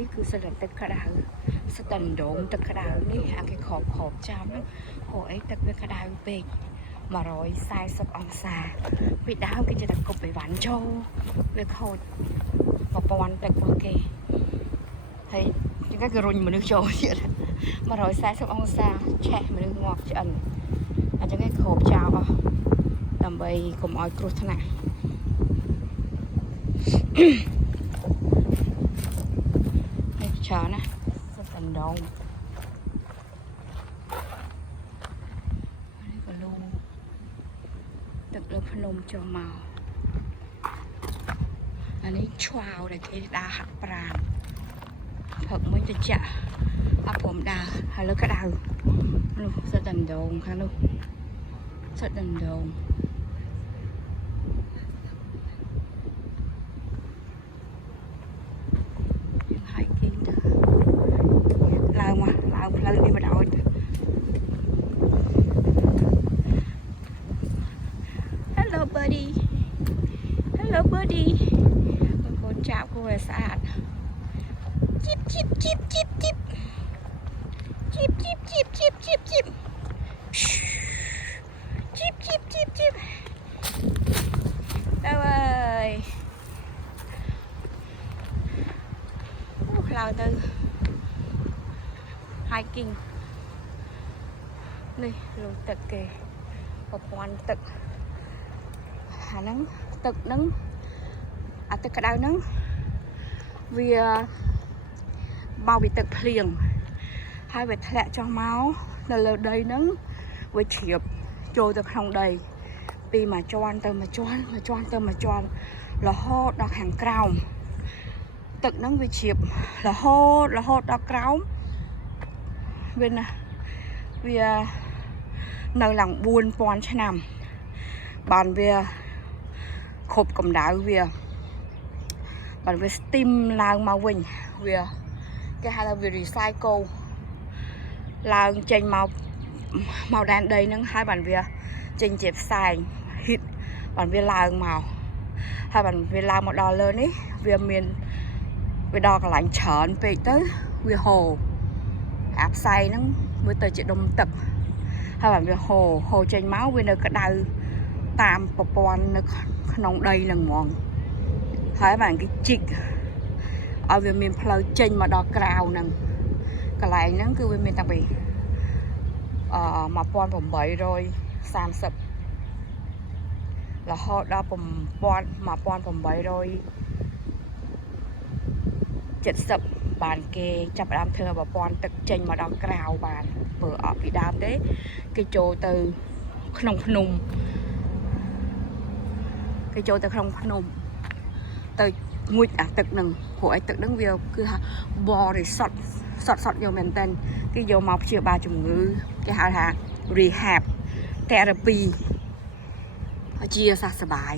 នេះគឺសិតតែទឹកក្តៅសិតតែដងទឹកក្តៅនេះអាគេខបចាំហ្នឹងព្រោះអីទឹកវាក្តៅពេក140អង្សាពីដើមគេចេះតែគប់អីវ៉ាន់ចូលវាខូច1000ទឹករបស់គេហើយចឹងគេរុញមនុស្សចូលទៀត140អង្សាឆេះមនុស្សងាប់ឆ្អិនអញ្ចឹងគេខបចោលអស់ដើម្បីកុំឲ្យគ្រោះថ្នាក់នេះច្រើនណាសិតតែដងនេះក៏លូទឹកលើភ្នំចុះមកអានេះឈ្វាវដែលគេដើរហាត់ប្រាណផឹកមួយទៅចាក់អាព្រមដើរហើយលើក្តៅនោះសិតតែដងខាងនោះសិតតែដងហើយគេទៅឡើងផ្លូវនេះមិនអោយHello buddy Hello buddy កូនចាប់គួរឲ្យស្អាតជីបជីបជីបជីបជីបជីបជីបជីបជីបជីបជីបជីបជីបជីបជីបទៅហើយអូខ្លោចទៅ hiking នេះលូទឹកគេប្រព័ន្ធទឹកអាហ្នឹងទឹកហ្នឹងអាទឹកក្តៅហ្នឹងវាបោកពីទឹកភ្លៀងហើយវាធ្លាក់ចុះមកនៅលើដីហ្នឹងវាជ្រាបចូលទៅក្នុងដីពីមួយជាន់ទៅមួយជាន់មួយជាន់ទៅមួយជាន់រហូតដល់ខាងក្រោមទឹកហ្នឹងវាជ្រាបរហូតដល់ក្រោមវានៅឡើង4000ឆ្នាំបានវាគ្រប់កម្ដៅវាបានវា steam ឡើងមកវិញវាគេហៅថាវា recycle ឡើងចេញមកដែនដីហ្នឹងហើយបានវាចេញជាផ្សែង heat បានវាឡើងមកហើយបានវាឡើងមកដល់លើនេះវាដល់កន្លែងច្រើនពេកទៅវាហូរអាផ្សែងហ្នឹងវាទៅជាដុំទឹកហើយបានវាហូរចេញមកវានៅក្តៅតាមប្រព័ន្ធនៅក្នុងដីហ្នឹងហ្មងហើយបានគេជីកឲ្យវាមានផ្លូវចេញមកដល់ក្រៅហ្នឹងកន្លែងហ្នឹងគឺវាមានតាំងពី1830រហូតដល់1870បានគេចាប់ផ្ដើមធ្វើប្រព័ន្ធទឹកចេញមកដល់ក្រៅបានព្រោះអត់ពីដើមទេគេចូលទៅក្នុងភ្នំទៅងូតអាទឹកហ្នឹងព្រោះឯទឹកហ្នឹងវាគឺថាបរិសុទ្ធសតយកមែនតើគេយកមកព្យាបាលជំងឺគេហៅថា rehab therapy ជាសះស្បើយ